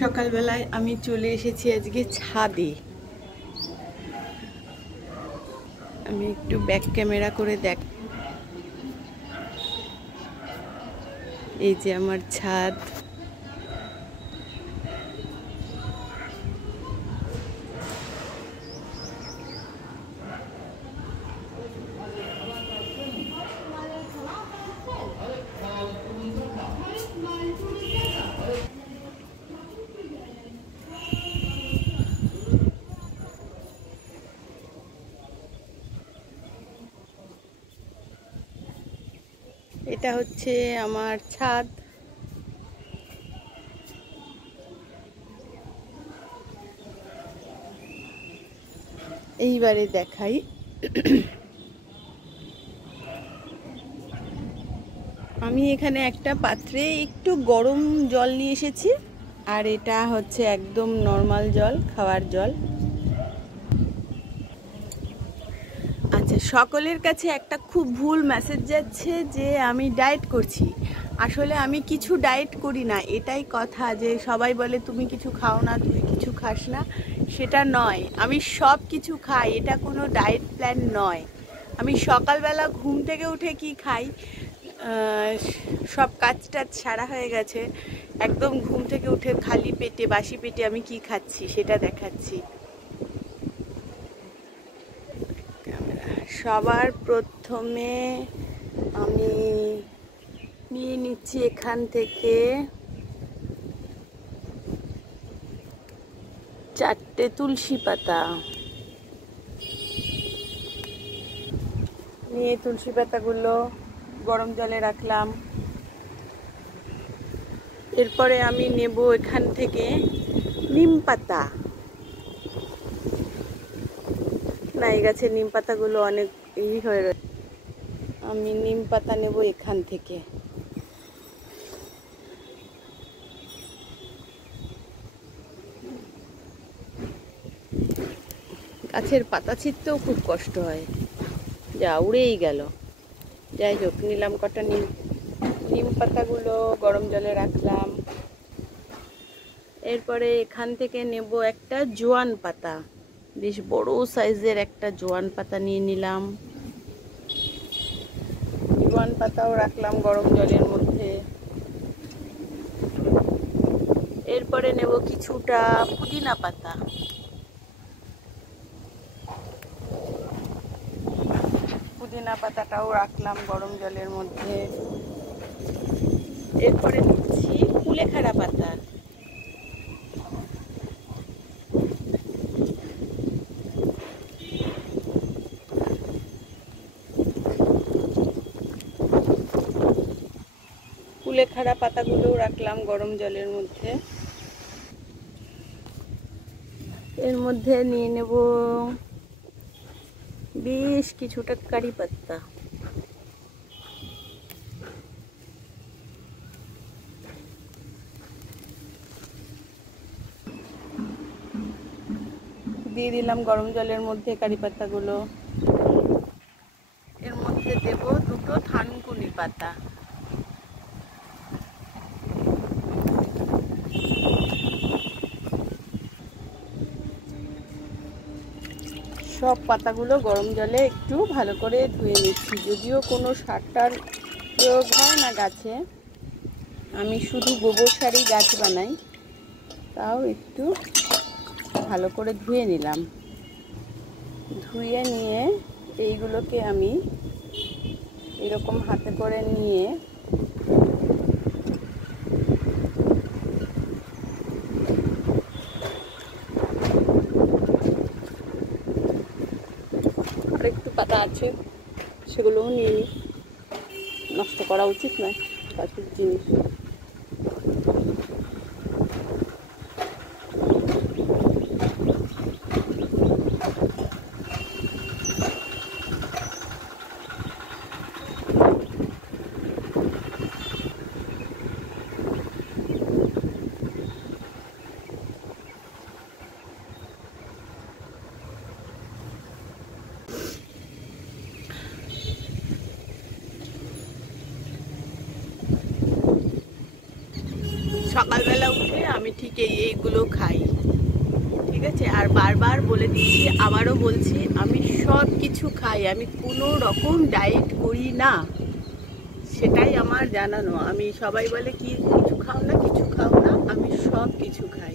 সকালবেলায় আমি চলে এসেছি আজকে ছাদে। আমি একটু ব্যাক ক্যামেরা করে দেখ, এই যে আমার ছাদ। এটা হচ্ছে আমার ছাদ। এইবারে দেখাই, আমি এখানে একটা পাত্রে একটু গরম জল নিয়ে এসেছি, আর এটা হচ্ছে একদম নর্মাল জল, খাওয়ার জল। আচ্ছা, সকলের কাছে একটা খুব ভুল মেসেজ যাচ্ছে যে আমি ডায়েট করছি। আসলে আমি কিছু ডায়েট করি না, এটাই কথা। যে সবাই বলে তুমি কিছু খাও না, তুমি কিছু খাস না, সেটা নয়। আমি সব কিছু খাই, এটা কোনো ডায়েট প্ল্যান নয়। আমি সকালবেলা ঘুম থেকে উঠে কি খাই, সব কাজ টাজ সারা হয়ে গেছে, একদম ঘুম থেকে উঠে খালি পেটে, বাসি পেটে আমি কি খাচ্ছি সেটা দেখাচ্ছি। সবার প্রথমে আমি নিয়ে নিচ্ছি এখান থেকে 4টে তুলসী পাতা। নিয়ে তুলসী পাতাগুলো গরম জলে রাখলাম। এরপরে আমি নেব এখান থেকে নিম পাতা। না, এই গাছের নিম পাতাগুলো অনেক হয়ে রয়েছে, আমি নিম পাতা নেব এখান থেকে। গাছের পাতা ছিঁড়তেও খুব কষ্ট হয়, যা উড়েই গেল। যাই হোক, নিলাম কটা নিম পাতাগুলো গরম জলে রাখলাম। এরপরে এখান থেকে নেব একটা জোয়ান পাতা, বেশ বড় সাইজের একটা জোয়ান পাতা নিয়ে নিলাম। জোয়ান পাতাও রাখলাম গরম জলের মধ্যে। এরপরে নেব কিছুটা পুদিনা পাতা। পুদিনা পাতাটাও রাখলাম গরম জলের মধ্যে। এরপরে নিচ্ছি কুলেখাড়া পাতা। কুলেখাড়া পাতাগুলোও রাখলাম গরম জলের মধ্যে। এর মধ্যে নিয়ে নেব বেশ কিছুটা কারি পাতা। দিয়ে দিলাম গরম জলের মধ্যে কারি পাতাগুলো। এর মধ্যে দেব 2টো থানকুনি পাতা। সব পাতাগুলো গরম জলে একটু ভালো করে ধুয়ে নিচ্ছি। যদিও কোনো সার প্রয়োগ হয় না গাছে, আমি শুধু গোবর সারই গাছ বানাই, তাও একটু ভালো করে ধুয়ে নিলাম। ধুয়ে নিয়ে এইগুলোকে আমি এরকম হাতে করে নিয়ে আর একটু পাতা আছে, সেগুলোও নিয়ে নিই, নষ্ট করা উচিত নয় গাছের জিনিস। সকালবেলা উঠে আমি ঠিক এইগুলো খাই, ঠিক আছে। আর বারবার বলে দিচ্ছি, আবারও বলছি, আমি সব কিছু খাই, আমি কোনো রকম ডায়েট করি না, সেটাই আমার জানানো। আমি সবাই বলে কি কিছু খাও না, কিছু খাও না, আমি সব কিছু খাই।